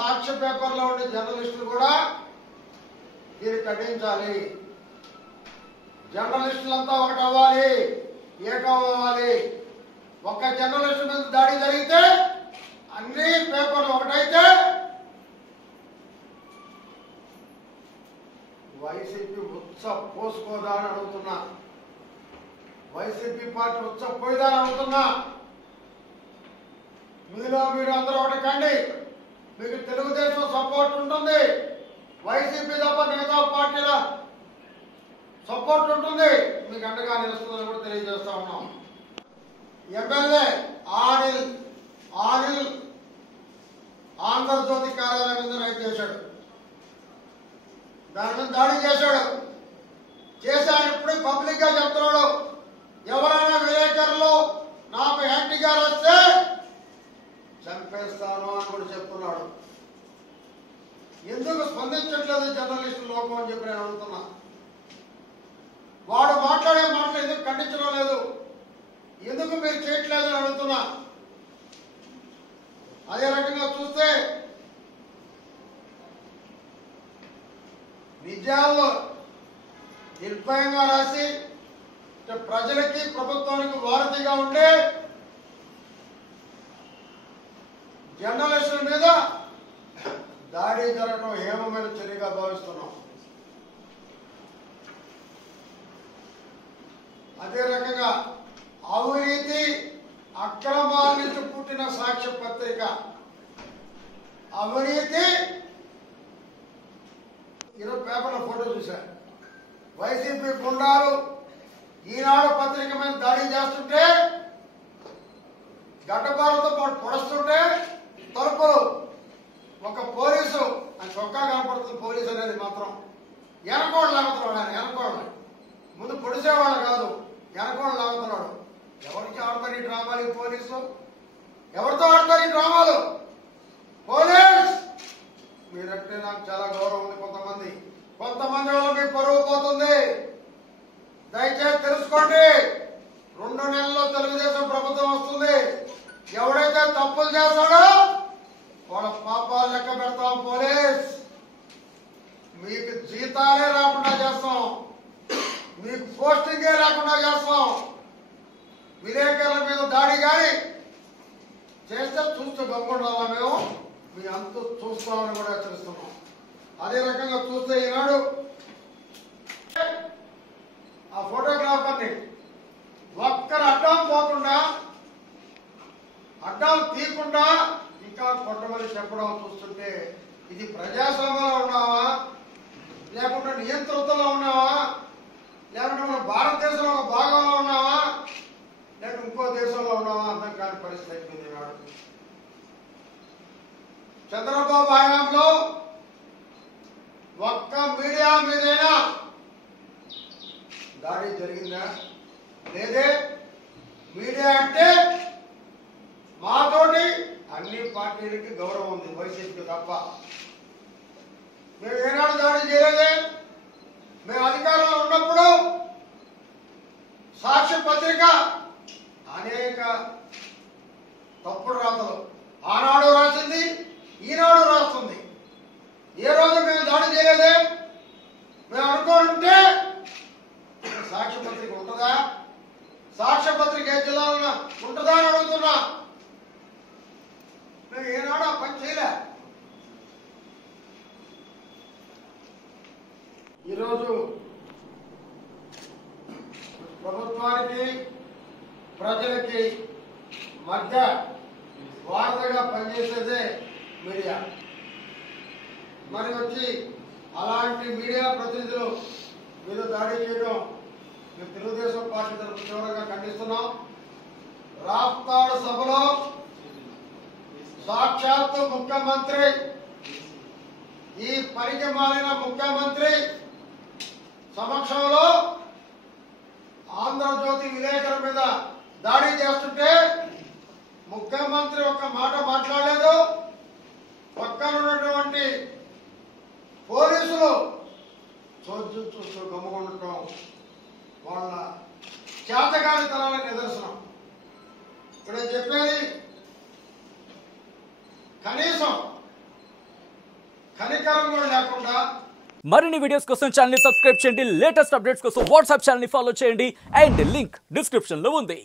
సాక్ష్య పేపర్లో ఉండే జర్నలిస్టులు కూడా దీన్ని ఖండించాలి. జర్నలిస్టులంతా ఒకటి అవ్వాలి, ఏకం అవ్వాలి. ఒక్క జర్నలిస్టు మీద దాడి జరిగితే అన్ని పేపర్లు ఒకటైతే వైసీపీ ఉత్స పోసుకోదా అని అడుగుతున్నా. వైసీపీ పార్టీ ఉత్స పోయిదా అని అడుగుతున్నా. మీలో మీరు అందరూ ఒకటి కండి. మీకు తెలుగుదేశం సపోర్ట్ ఉంటుంది, వైసీపీ తప్ప మిగతా పార్టీల సపోర్ట్ ఉంటుంది, మీకు అండగా నిలుస్తుందని కూడా తెలియజేస్తా ఉన్నాం. ఎమ్మెల్యే ఆనిల్ ఆంధ్రజ్యోతి కార్యాలయం మీద రైడ్ చేశాడు, దాని మీద దాడి చేశాడు. చేశాడు ఇప్పుడు పబ్లిక్ గా చెప్తున్నాడు, ఎవరైనా విలేకరులు నాకు యాంటీగా వస్తే చంపేస్తాను అని కూడా చెప్తున్నాడు. ఎందుకు స్పందించట్లేదు జర్నలిస్టు లోకం అని చెప్పి నేను అడుగుతున్నా. వాడు మాట్లాడే మాటలు ఎందుకు ఖండించడం లేదు, ఎందుకు మీరు చేయట్లేదు అని అడుగుతున్నా. అదే రకంగా చూస్తే నిజాలు నిర్భయంగా రాసి ప్రజలకి ప్రభుత్వానికి వారధిగా ఉండే జర్నలిస్టుల మీద దాడి జరగడం హేమమైన చర్యగా భావిస్తున్నాం. అదే రకంగా అవినీతి అక్రమాల నుంచి పుట్టిన సాక్ష్య పత్రిక అవినీతి. ఈరోజు పేపర్లో ఫోటో చూశారు, వైసీపీ గుండాలు ఈనాడు పత్రిక మీద దాడి చేస్తుంటే గడ్డపాలతో పాటు పొడుస్తుంటే తలుపులు ఒక పోలీసు అని చొక్కా కనపడుతుంది. పోలీసు అనేది మాత్రం వెనకోళ్ళు లాగుతున్నాడు. ఆయన వెనకోళ్ళు ముందు పొడిసేవాళ్ళు కాదు, వెనకోళ్ళు లాగుతున్నాడు. ఎవరికి ఆడతారు ఈ డ్రామాలు? ఈ పోలీసు ఎవరితో ఆడతారు ఈ డ్రామాలు? పోలీస్ మీరంటే నాకు చాలా గౌరవం ఉంది. కొంతమంది వల్ల మీ పరువు పోతుంది. దయచేసి తెలుసుకోండి, 2 నెలల్లో తెలుగుదేశం ప్రభుత్వం వస్తుంది. ఎవడైతే తప్పులు చేస్తాడో వాళ్ళ పాపాలు లెక్క పెడతాం. పోలీస్ మీకు జీతాలే రాకుండా చేస్తాం, మీకు పోస్టింగే రాకుండా చేస్తాం. విలేకరుల మీద దాడి కానీ చేస్తే చూస్తూ గమ్ముండాలా మేము, మీ అంతు చూస్తామని కూడా హెచ్చరిస్తున్నాం. అదే రకంగా చూస్తే ఈనాడు ఆ ఫోటోగ్రాఫర్ని ఒక్కరు అడ్డం పోకుండా అడ్డం తీయకుండా ఇంకా కొట్టమని చెప్పడం చూస్తుంటే ఇది ప్రజాస్వామ్యంలో ఉన్నావా, లేకుంటే నియంత్రణలో ఉన్నావా, లేకుంటే మన భారతదేశంలో ఒక భాగంలో ఉన్నావా, లేక ఇంకో దేశంలో ఉన్నావా అర్థం కాని పరిస్థితి అయిపోయింది. నాడు చంద్రబాబు హయాంలో ఒక్క మీడియా మీదైనా దాడి జరిగిందా? లేదే. మీడియా అంటే మాతోటి అన్ని పార్టీలకి గౌరవం ఉంది, వైసీపీకి తప్ప. మేము ఏనాడు దాడి చేయలేదే. మేము అధికారంలో ఉన్నప్పుడు సాక్ష్య పత్రిక అనేక తప్పుడు రాతలు ఆనాడు రాసింది, ఈనాడు రాస్తుంది. ఏ రోజు మేము దాడి చేయలేదే. మేము అనుకోనుంటే సాక్ష్య పత్రిక ఉంటుందా? సాక్ష్య పత్రిక ఏ జిల్లాలో ఉంటుందా అని అడుగుతున్నా. మేము ఏనాడు ఆ పని చేయలే. ఈరోజు ప్రభుత్వానికి ప్రజలకి మధ్య వారధిగా పనిచేసేదే మీడియా. మరి వచ్చి అలాంటి మీడియా ప్రతినిధులు మీద దాడి చేయడం మేము తెలుగుదేశం పార్టీ తరఫున తీవ్రంగా ఖండిస్తున్నాం. రాప్తాడు సభలో సాక్షాత్తు ముఖ్యమంత్రి, ఈ పనికి మాలిన ముఖ్యమంత్రి సమక్షంలో ఆంధ్రజ్యోతి విలేకరుల మీద దాడి చేస్తుంటే ముఖ్యమంత్రి ఒక్క మాట మాట్లాడలేదు. పక్కన ఉన్నటువంటి పోలీసులు చూస్తూ గమ్ముకుండటం వాళ్ళ చేతకానితనాలకు నిదర్శనం. ఇక్కడ చెప్పేది కనీసం కనికరం కూడా లేకుండా. మరిన్ని వీడియోస్ కోసం ఛానల్ ని సబ్స్క్రైబ్ చేయండి. లేటెస్ట్ అప్డేట్స్ కోసం వాట్సాప్ ఛానల్ ని ఫాలో చేయండి. అండ్ లింక్ డిస్క్రిప్షన్ లో ఉంది.